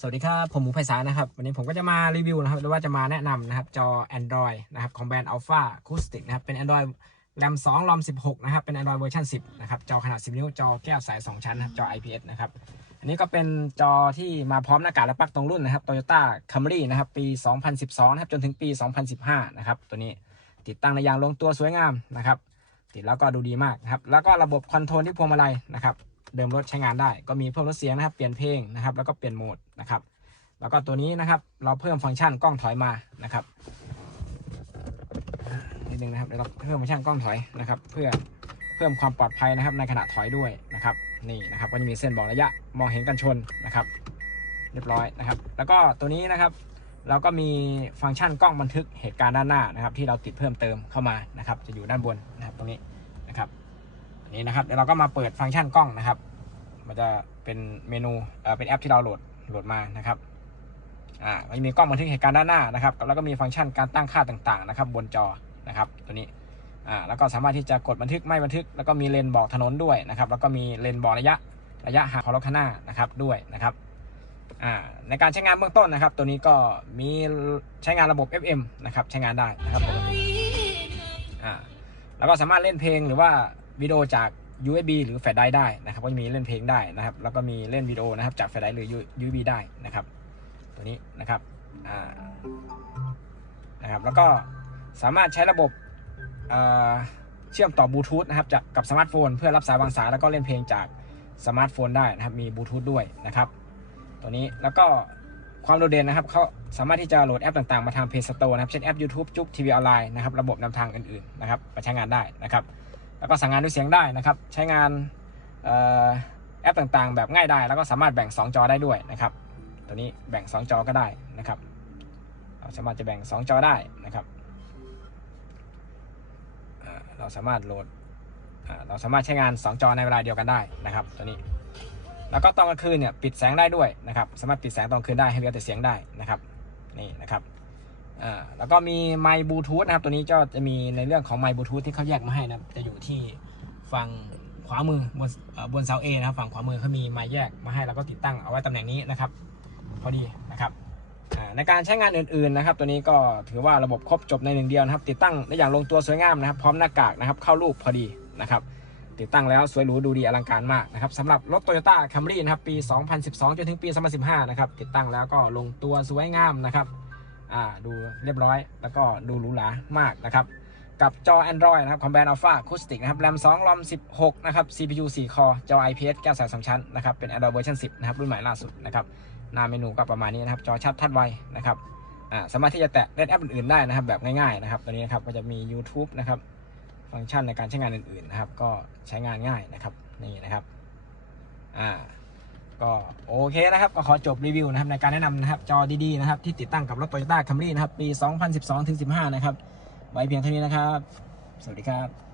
สวัสดีครับ ผมหมูไพศาลนะครับ วันนี้ผมก็จะมารีวิวนะครับหรือว่าจะมาแนะนำนะครับ จอ Android นะครับ ของแบรนด์ Alpha Acoustic นะครับ เป็น Android RAM 2 ROM 16 นะครับ เป็น Android เวอร์ชัน10 นะครับ จอขนาด 10 นิ้ว จอแก้วใส2ชั้นนะครับ จอ IPS นะครับ อันนี้ก็เป็นจอที่มาพร้อมหน้ากากและปลั๊กตรงรุ่นนะครับ Toyota Camry นะครับ ปี 2012 นะครับ จนถึงปี 2015 นะครับ ตัวนี้ติดตั้งในยางลงตัวสวยงามนะครับ ติดแล้วก็ดูดีมากนะครับ แล้วก็ระบบคอนโทรลที่พวงมาลัยนะครับ เดิมรถใช้งานได้ ก็มีเพิ่มลดเสียงนะครับ เปลี่ยนเพลงนะครับ แล้วก็เปลี่ยนโหมดนะครับ แล้วก็ตัวนี้นะครับ เราเพิ่มฟังก์ชันกล้องถอยมานะครับนิดนึงนะครับเดี๋ยวเราเพิ่มฟังก์ชันกล้องถอยนะครับ เพื่อเพิ่มความปลอดภัยนะครับ ในขณะถอยด้วยนะครับ นี่นะครับ ก็จะมีเส้นบอกระยะมองเห็นกันชนนะครับ เรียบร้อยนะครับ แล้วก็ตัวนี้นะครับ เราก็มีฟังก์ชันกล้องบันทึกเหตุการณ์ด้านหน้านะครับ ที่เราติดเพิ่มเติมเข้ามานะครับ จะอยู่ด้านบนนะครับตรงนี้นะครับ อันนี้นะครับเดี๋ยวเราก็มาเปิดฟังก์ชันกล้องนะครับ มันจะเป็นเมนูเอ่อเป็นแอปที่เราโหลดโหลดมานะครับอ่าก็จะมีกล้องบันทึกเหตุการณ์ด้านหน้านะครับ แล้วก็มีฟังก์ชันการตั้งค่าต่างๆนะครับ บนจอนะครับตัวนี้อ่าแล้วก็สามารถที่จะกดบันทึกไม่บันทึก แล้วก็มีเลนบอกถนนด้วยนะครับ แล้วก็มีเลนบอกระยะระยะห่างของรถข้างหน้านะครับด้วยนะครับอ่าในการใช้งานเบื้องต้นนะครับ ตัวนี้ก็มีใช้งานระบบ FM นะครับใช้งานได้นะครับปกติอ่าแล้วก็สามารถเล่นเพลงหรือว่า วิดีโอจาก USB หรือแฟลชไดร์ได้นะครับก็จะมีเล่นเพลงได้นะครับ แล้วก็มีเล่นวิดีโอนะครับจากแฟลชไดร์หรือ USB ได้นะครับ ตัวนี้นะครับอ่านะครับ แล้วก็สามารถใช้ระบบเอ่อเชื่อมต่อบลูทูธนะครับจากกับสมาร์ทโฟน เพื่อรับสายวางสายแล้วก็เล่นเพลงจากสมาร์ทโฟนได้นะครับ มีบลูทูธด้วยนะครับ ตัวนี้แล้วก็ความโดดเด่นนะครับเขาสามารถที่จะโหลดแอปต่างๆ มาทาง Play Store นะครับ เช่นแอป YouTube จุ๊บทีวีออนไลน์นะครับ ระบบนำทางอื่นๆนะครับมาใช้งานได้นะครับ แล้วก็สั่งงานด้วยเสียงได้นะครับ ใช้งานออแอปต่างๆ แบบง่ายได้ แล้วก็สามารถแบ่ง 2 จอได้ด้วยนะครับ ตัวนี้แบ่ง 2 จอก็ได้นะครับ เราสามารถจะแบ่ง 2 จอได้นะครับ เราสามารถโหลด เราสามารถใช้งาน 2 จอในเวลาเดียวกันได้นะครับ ตัวนี้ แล้วก็ตอนกลางคืนเนี่ยปิดแสงได้ด้วยนะครับ สามารถปิดแสงตอนกลางคืนได้ให้เหลือแต่เสียงได้นะครับ นี่นะครับ อ่าแล้วก็มีไมค์บลูทูธนะครับ ตัวนี้ก็จะมีในเรื่องของไมค์บลูทูธที่เขาแยกมาให้นะครับ จะอยู่ที่ฝั่งขวามือบนบนเสา A นะครับฝั่งขวามือเขามีไมค์แยกมาให้แล้วก็ติดตั้งเอาไว้ตำแหน่งนี้นะครับ พอดีนะครับในการใช้งานอื่นๆนะครับ ตัวนี้ก็ถือว่าระบบครบจบในหนึ่งเดียวนะครับ ติดตั้งได้อย่างลงตัวสวยงามนะครับ พร้อมหน้ากากนะครับ เข้ารูปพอดีนะครับ ติดตั้งแล้วสวยหรูดูดีอลังการมากนะครับสำหรับรถ Toyota Camry นะครับปี 2012 จนถึงปี 2015 นะครับติดตั้งแล้วก็ลงตัวสวยงามนะครับ อ่าดูเรียบร้อย แล้วก็ดูหรูหรามากนะครับ กับจอ Android นะครับของแบรนด์ Alpha Acoustic นะครับ RAM 2 ROM 16 นะครับ CPU 4 core จอ IPS แก้วใสสองชั้นนะครับ เป็น Android เวอร์ชัน10 นะครับ รุ่นใหม่ล่าสุดนะครับ หน้าเมนูก็ประมาณนี้นะครับ จอชัดทัดไวนะครับอ่าสามารถที่จะแตะเล่นแอปอื่นๆได้นะครับ แบบง่ายๆนะครับตัวนี้นะครับก็จะมี YouTube นะครับฟังก์ชันในการใช้งานอื่นๆนะครับ ก็ใช้งานง่ายนะครับนี่นะครับอ่า ก็โอเคนะครับ ก็ขอจบรีวิวนะครับในการแนะนำนะครับ จอดีๆนะครับที่ติดตั้งกับรถ Toyota Camry นะครับ ปี 2012-15 นะครับ ไว้เพียงเท่านี้นะครับ สวัสดีครับ